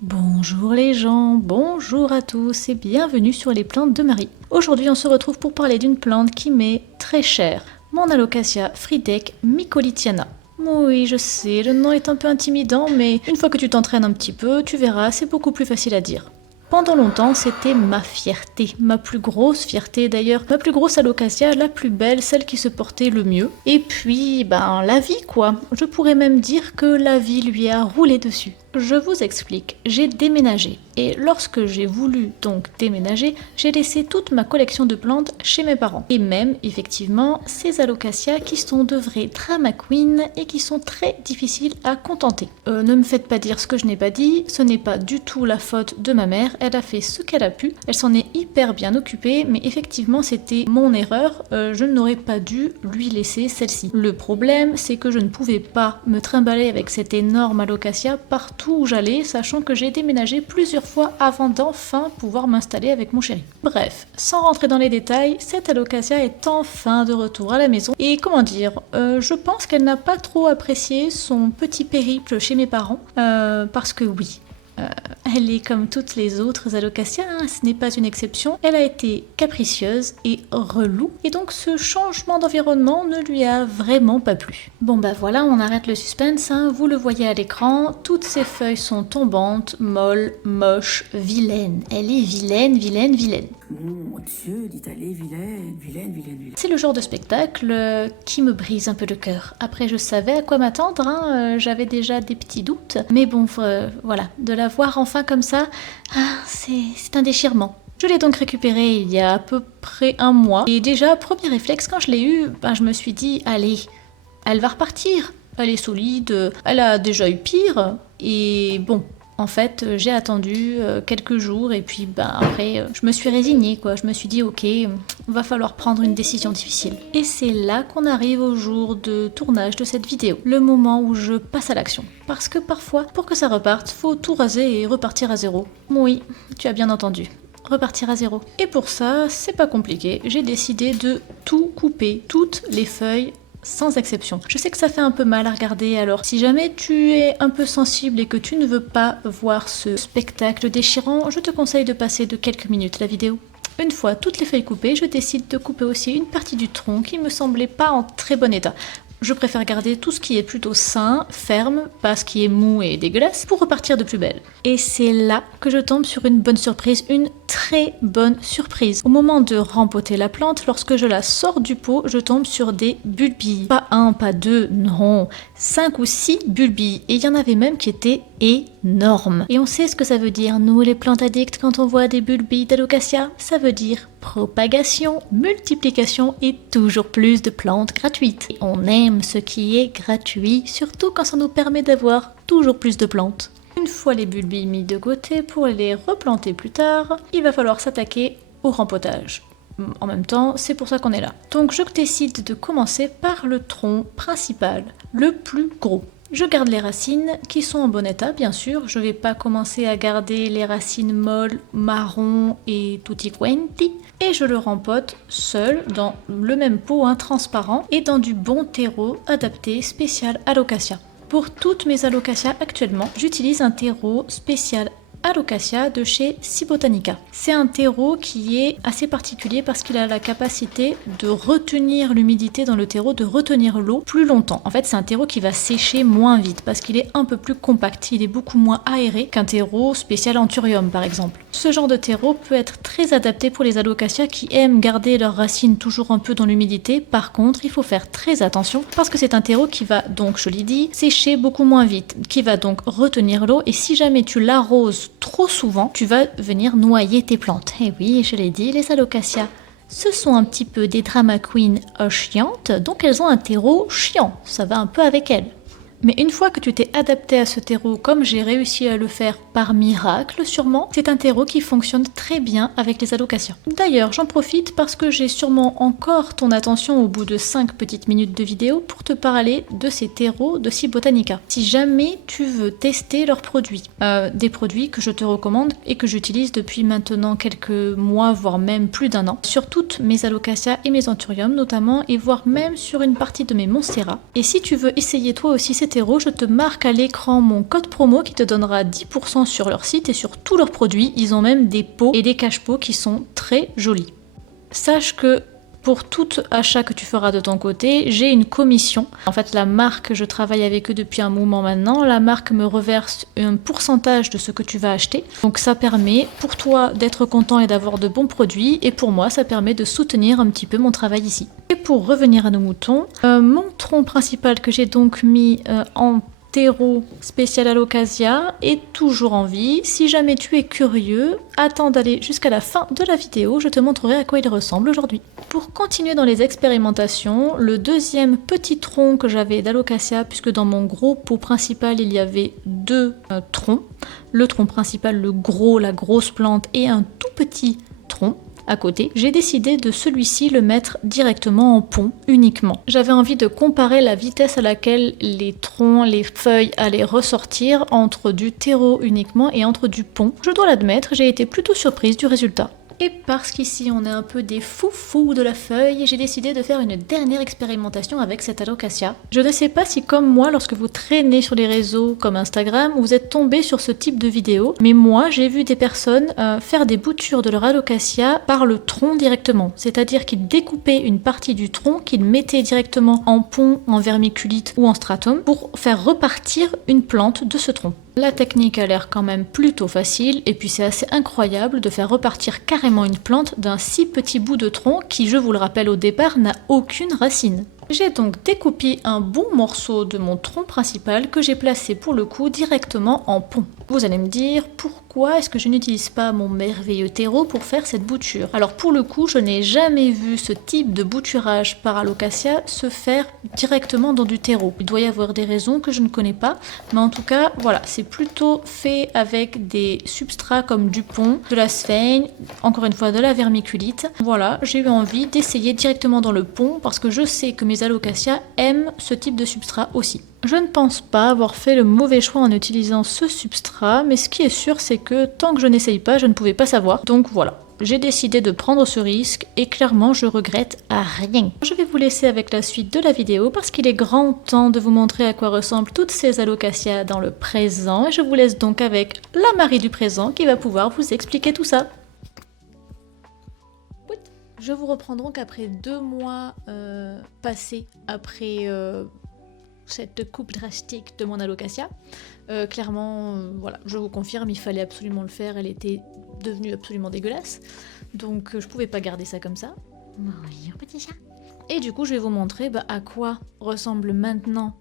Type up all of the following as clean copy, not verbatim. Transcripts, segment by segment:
Bonjour les gens, bonjour à tous et bienvenue sur les plantes de Marie. Aujourd'hui on se retrouve pour parler d'une plante qui m'est très chère, mon Alocasia Frydek mycolithiana. Oui, je sais, le nom est un peu intimidant, mais une fois que tu t'entraînes un petit peu, tu verras, c'est beaucoup plus facile à dire. Pendant longtemps, c'était ma fierté, ma plus grosse fierté d'ailleurs, ma plus grosse Alocasia, la plus belle, celle qui se portait le mieux. Et puis, la vie quoi. Je pourrais même dire que la vie lui a roulé dessus. Je vous explique, j'ai déménagé et lorsque j'ai voulu donc déménager, j'ai laissé toute ma collection de plantes chez mes parents. Et même, effectivement, ces Alocasia qui sont de vrais drama queens et qui sont très difficiles à contenter. Ne me faites pas dire ce que je n'ai pas dit, ce n'est pas du tout la faute de ma mère, elle a fait ce qu'elle a pu, elle s'en est hyper bien occupée, mais effectivement c'était mon erreur, je n'aurais pas dû lui laisser celle-ci. Le problème, c'est que je ne pouvais pas me trimballer avec cette énorme Alocasia partout où j'allais, sachant que j'ai déménagé plusieurs fois avant d'enfin pouvoir m'installer avec mon chéri. Bref, sans rentrer dans les détails, cette Alocasia est enfin de retour à la maison. Et comment dire, je pense qu'elle n'a pas trop apprécié son petit périple chez mes parents, parce que oui, elle est comme toutes les autres Alocasia, ce n'est pas une exception. Elle a été capricieuse et relou, et donc ce changement d'environnement ne lui a vraiment pas plu. Bon voilà, on arrête le suspense, vous le voyez à l'écran, toutes ses feuilles sont tombantes, molles, moches, vilaines. Elle est vilaine, vilaine, vilaine. Mon Dieu, dit elle est vilaine, vilaine, vilaine, vilaine. C'est le genre de spectacle qui me brise un peu le cœur. Après, je savais à quoi m'attendre, j'avais déjà des petits doutes. Mais bon, voilà, de la voir enfin comme ça, c'est un déchirement. Je l'ai donc récupérée il y a à peu près un mois. Et déjà, premier réflexe, quand je l'ai eue, je me suis dit, allez, elle va repartir. Elle est solide, elle a déjà eu pire. Et bon, en fait, j'ai attendu quelques jours et puis après, je me suis résignée quoi. Je me suis dit ok, va falloir prendre une décision difficile. Et c'est là qu'on arrive au jour de tournage de cette vidéo, le moment où je passe à l'action. Parce que parfois, pour que ça reparte, faut tout raser et repartir à zéro. Oui, tu as bien entendu. Repartir à zéro. Et pour ça, c'est pas compliqué. J'ai décidé de tout couper, toutes les feuilles sans exception. Je sais que ça fait un peu mal à regarder, alors si jamais tu es un peu sensible et que tu ne veux pas voir ce spectacle déchirant, je te conseille de passer de quelques minutes la vidéo. Une fois toutes les feuilles coupées, je décide de couper aussi une partie du tronc qui me semblait pas en très bon état. Je préfère garder tout ce qui est plutôt sain, ferme, pas ce qui est mou et dégueulasse, pour repartir de plus belle. Et c'est là que je tombe sur une bonne surprise, une très bonne surprise. Au moment de rempoter la plante, lorsque je la sors du pot, je tombe sur des bulbilles. Pas un, pas deux, non, 5 ou 6 bulbilles. Et il y en avait même qui étaient énormes. Et on sait ce que ça veut dire, nous les plantes addicts, quand on voit des bulbilles d'Alocasia, ça veut dire propagation, multiplication et toujours plus de plantes gratuites. Et on aime ce qui est gratuit, surtout quand ça nous permet d'avoir toujours plus de plantes. Une fois les bulbilles mis de côté pour les replanter plus tard, il va falloir s'attaquer au rempotage. En même temps, c'est pour ça qu'on est là. Donc je décide de commencer par le tronc principal, le plus gros. Je garde les racines qui sont en bon état, bien sûr. Je vais pas commencer à garder les racines molles, marron et tutti quanti. Et je le rempote seul dans le même pot transparent et dans du bon terreau adapté spécial Alocasia. Pour toutes mes Alocasia actuellement, j'utilise un terreau spécial Alocasia de chez Cibotanica. C'est un terreau qui est assez particulier parce qu'il a la capacité de retenir l'humidité dans le terreau, de retenir l'eau plus longtemps. En fait, c'est un terreau qui va sécher moins vite parce qu'il est un peu plus compact, il est beaucoup moins aéré qu'un terreau spécial Anthurium par exemple. Ce genre de terreau peut être très adapté pour les Alocasia qui aiment garder leurs racines toujours un peu dans l'humidité. Par contre, il faut faire très attention parce que c'est un terreau qui va donc, je l'ai dit, sécher beaucoup moins vite, qui va donc retenir l'eau et si jamais tu l'arroses trop souvent, tu vas venir noyer tes plantes. Et oui, je l'ai dit, les Alocasia, ce sont un petit peu des drama queens chiantes, donc elles ont un terreau chiant, ça va un peu avec elles. Mais une fois que tu t'es adapté à ce terreau comme j'ai réussi à le faire par miracle sûrement, c'est un terreau qui fonctionne très bien avec les Alocasia. D'ailleurs, j'en profite parce que j'ai sûrement encore ton attention au bout de 5 petites minutes de vidéo pour te parler de ces terreaux de Cibotanica. Si jamais tu veux tester leurs produits, des produits que je te recommande et que j'utilise depuis maintenant quelques mois, voire même plus d'un an, sur toutes mes Alocasia et mes Anthurium notamment, et voire même sur une partie de mes Monstera. Et si tu veux essayer toi aussi ces c'est terreau, je te marque à l'écran mon code promo qui te donnera 10% sur leur site et sur tous leurs produits. Ils ont même des pots et des cache-pots qui sont très jolis. Sache que pour tout achat que tu feras de ton côté, j'ai une commission. En fait, la marque, je travaille avec eux depuis un moment maintenant. La marque me reverse un pourcentage de ce que tu vas acheter. Donc ça permet pour toi d'être content et d'avoir de bons produits. Et pour moi, ça permet de soutenir un petit peu mon travail ici. Et pour revenir à nos moutons, mon tronc principal que j'ai donc mis en terreau spécial Alocasia est toujours en vie. Si jamais tu es curieux, attends d'aller jusqu'à la fin de la vidéo, je te montrerai à quoi il ressemble aujourd'hui. Pour continuer dans les expérimentations, le deuxième petit tronc que j'avais d'Alocasia, puisque dans mon gros pot principal il y avait deux troncs, le tronc principal, le gros, la grosse plante et un tout petit tronc à côté, j'ai décidé de celui-ci le mettre directement en pont uniquement. J'avais envie de comparer la vitesse à laquelle les troncs, les feuilles allaient ressortir entre du terreau uniquement et entre du pont. Je dois l'admettre, j'ai été plutôt surprise du résultat. Et parce qu'ici on est un peu des foufous de la feuille, j'ai décidé de faire une dernière expérimentation avec cette Alocasia. Je ne sais pas si comme moi, lorsque vous traînez sur les réseaux comme Instagram, vous êtes tombé sur ce type de vidéo, mais moi j'ai vu des personnes faire des boutures de leur Alocasia par le tronc directement. C'est-à-dire qu'ils découpaient une partie du tronc, qu'ils mettaient directement en pont, en vermiculite ou en stratum pour faire repartir une plante de ce tronc. La technique a l'air quand même plutôt facile et puis c'est assez incroyable de faire repartir carrément une plante d'un si petit bout de tronc qui, je vous le rappelle au départ, n'a aucune racine. J'ai donc découpé un bon morceau de mon tronc principal que j'ai placé pour le coup directement en pont. Vous allez me dire pourquoi est-ce que je n'utilise pas mon merveilleux terreau pour faire cette bouture? Alors pour le coup, je n'ai jamais vu ce type de bouturage par Alocasia se faire directement dans du terreau. Il doit y avoir des raisons que je ne connais pas, mais en tout cas, voilà, c'est plutôt fait avec des substrats comme du pont, de la sphaigne, encore une fois de la vermiculite. Voilà, j'ai eu envie d'essayer directement dans le pont parce que je sais que mes Alocasia aiment ce type de substrat aussi. Je ne pense pas avoir fait le mauvais choix en utilisant ce substrat, mais ce qui est sûr c'est que tant que je n'essaye pas, je ne pouvais pas savoir. Donc voilà, j'ai décidé de prendre ce risque et clairement je regrette à rien. Je vais vous laisser avec la suite de la vidéo parce qu'il est grand temps de vous montrer à quoi ressemblent toutes ces Alocasia dans le présent et je vous laisse donc avec la Marie du présent qui va pouvoir vous expliquer tout ça. Je vous reprends donc après 2 mois passés après cette coupe drastique de mon Alocasia. Clairement, voilà, je vous confirme, il fallait absolument le faire, elle était devenue absolument dégueulasse. Donc je pouvais pas garder ça comme ça. Oui, petit chat. Et du coup, je vais vous montrer à quoi ressemblent maintenant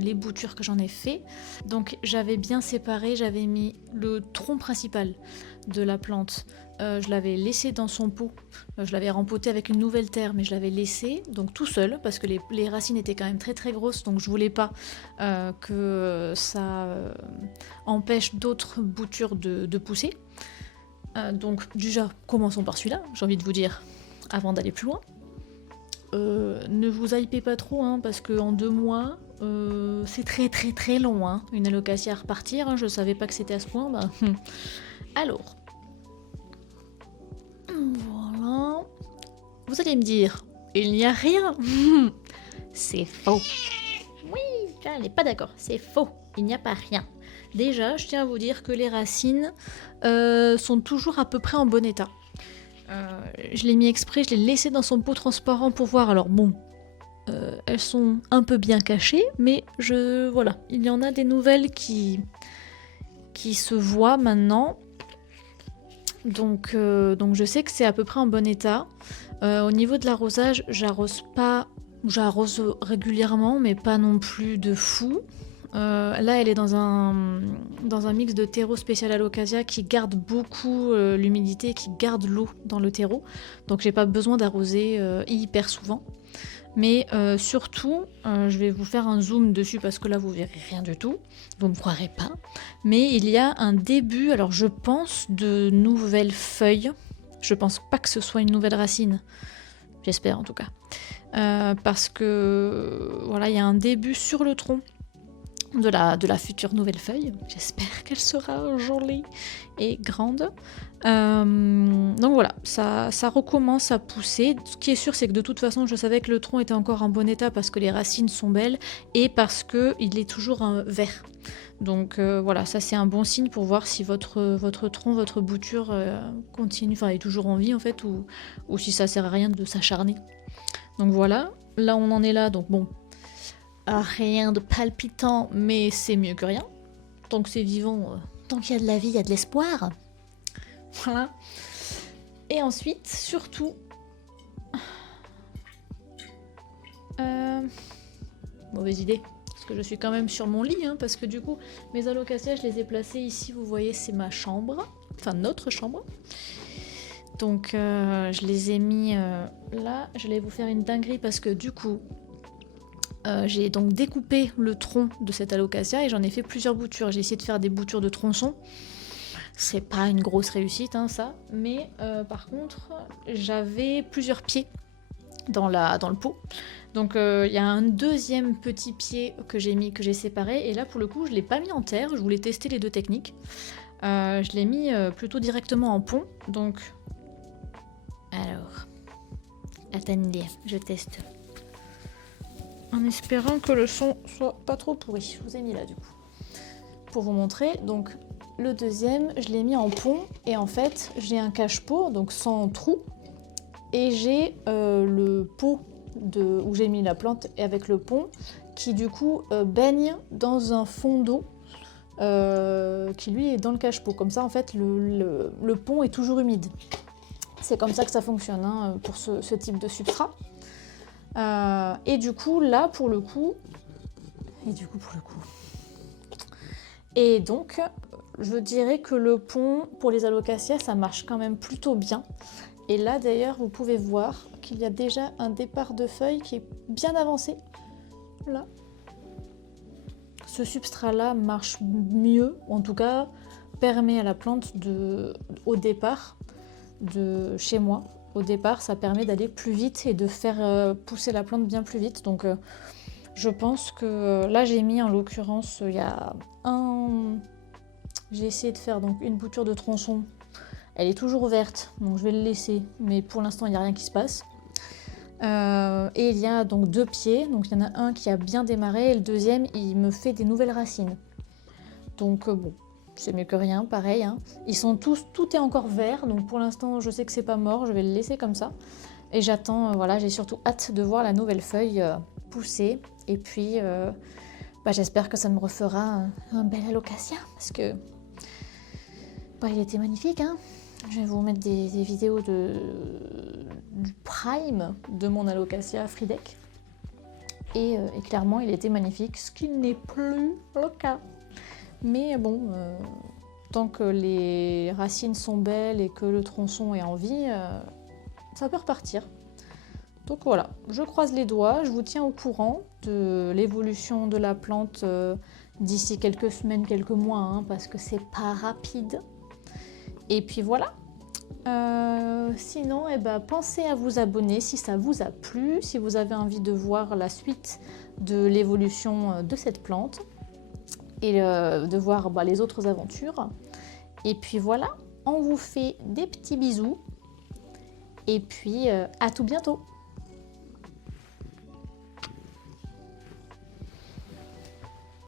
les boutures que j'en ai fait. Donc j'avais bien séparé, j'avais mis le tronc principal de la plante, je l'avais laissé dans son pot, je l'avais rempoté avec une nouvelle terre mais je l'avais laissé donc tout seul parce que les racines étaient quand même très très grosses, donc je voulais pas que ça empêche d'autres boutures de pousser. Donc déjà commençons par celui-là, j'ai envie de vous dire, avant d'aller plus loin. Ne vous hypez pas trop parce qu'en 2 mois c'est très très très long une Alocasia à repartir, je savais pas que c'était à ce point. Alors voilà, vous allez me dire il n'y a rien. C'est faux. Oui, elle n'est pas d'accord, c'est faux, il n'y a pas rien. Déjà je tiens à vous dire que les racines sont toujours à peu près en bon état. Je l'ai mis exprès, je l'ai laissé dans son pot transparent pour voir. Alors bon, elles sont un peu bien cachées, mais voilà, il y en a des nouvelles qui se voient maintenant. Donc je sais que c'est à peu près en bon état. Au niveau de l'arrosage, j'arrose régulièrement, mais pas non plus de fou. Là, elle est dans un mix de terreau spécial Alocasia qui garde beaucoup l'humidité, qui garde l'eau dans le terreau. Donc, j'ai pas besoin d'arroser hyper souvent. Mais surtout, je vais vous faire un zoom dessus parce que là, vous verrez rien du tout. Vous me croirez pas. Mais il y a un début, alors je pense, de nouvelles feuilles. Je pense pas que ce soit une nouvelle racine. J'espère en tout cas. Parce que voilà, il y a un début sur le tronc de la future nouvelle feuille. J'espère qu'elle sera jolie et grande. Donc voilà, ça recommence à pousser. Ce qui est sûr, c'est que de toute façon, je savais que le tronc était encore en bon état parce que les racines sont belles et parce qu'il est toujours vert. Donc voilà, ça c'est un bon signe pour voir si votre tronc, votre bouture continue, enfin est toujours en vie en fait, ou si ça sert à rien de s'acharner. Donc voilà, là on en est là, donc bon, rien de palpitant, mais c'est mieux que rien. Tant que c'est vivant, tant qu'il y a de la vie, il y a de l'espoir. Voilà. Et ensuite, surtout... Mauvaise idée. Parce que je suis quand même sur mon lit, hein, parce que du coup, mes alocasias, je les ai placés ici, vous voyez, c'est ma chambre. Enfin, notre chambre. Donc, je les ai mis là. Je vais vous faire une dinguerie parce que du coup... j'ai donc découpé le tronc de cette alocasia et j'en ai fait plusieurs boutures. J'ai essayé de faire des boutures de tronçon. C'est pas une grosse réussite, hein, ça. Mais par contre, j'avais plusieurs pieds dans le pot. Donc il y a un deuxième petit pied que j'ai séparé. Et là, pour le coup, je l'ai pas mis en terre. Je voulais tester les deux techniques. Je l'ai mis plutôt directement en pont. Donc, alors, attendez, je teste. En espérant que le son soit pas trop pourri. Je vous ai mis là du coup. Pour vous montrer, donc le deuxième, je l'ai mis en pont et en fait j'ai un cache-pot, donc sans trou, et j'ai le pot où j'ai mis la plante et avec le pont qui du coup baigne dans un fond d'eau qui lui est dans le cache-pot. Comme ça en fait le pont est toujours humide. C'est comme ça que ça fonctionne hein, pour ce type de substrat. Et du coup là pour le coup et donc je dirais que le pont pour les alocasias ça marche quand même plutôt bien. Et là d'ailleurs vous pouvez voir qu'il y a déjà un départ de feuilles qui est bien avancé là. Ce substrat là marche mieux, en tout cas permet à la plante au départ de chez moi. Au départ, ça permet d'aller plus vite et de faire pousser la plante bien plus vite. Donc, je pense que là, j'ai mis en l'occurrence, il y a j'ai essayé de faire donc une bouture de tronçon. Elle est toujours verte, donc je vais le laisser. Mais pour l'instant, il n'y a rien qui se passe. Et il y a donc deux pieds. Donc, il y en a un qui a bien démarré et le deuxième, il me fait des nouvelles racines. Donc, bon. C'est mieux que rien, pareil. Hein. Ils sont tout est encore vert, donc pour l'instant, je sais que c'est pas mort, je vais le laisser comme ça. Et j'attends, voilà, j'ai surtout hâte de voir la nouvelle feuille pousser. Et puis, j'espère que ça me refera un bel alocasia, parce que il était magnifique. Hein. Je vais vous mettre des vidéos du prime de mon alocasia Fridek. Et clairement, il était magnifique, ce qui n'est plus le cas. Mais bon, tant que les racines sont belles et que le tronçon est en vie, ça peut repartir. Donc voilà, je croise les doigts, je vous tiens au courant de l'évolution de la plante d'ici quelques semaines, quelques mois, hein, parce que c'est pas rapide. Et puis voilà. Sinon, pensez à vous abonner si ça vous a plu, si vous avez envie de voir la suite de l'évolution de cette plante. Et de voir les autres aventures. Et puis voilà, on vous fait des petits bisous. Et puis à tout bientôt.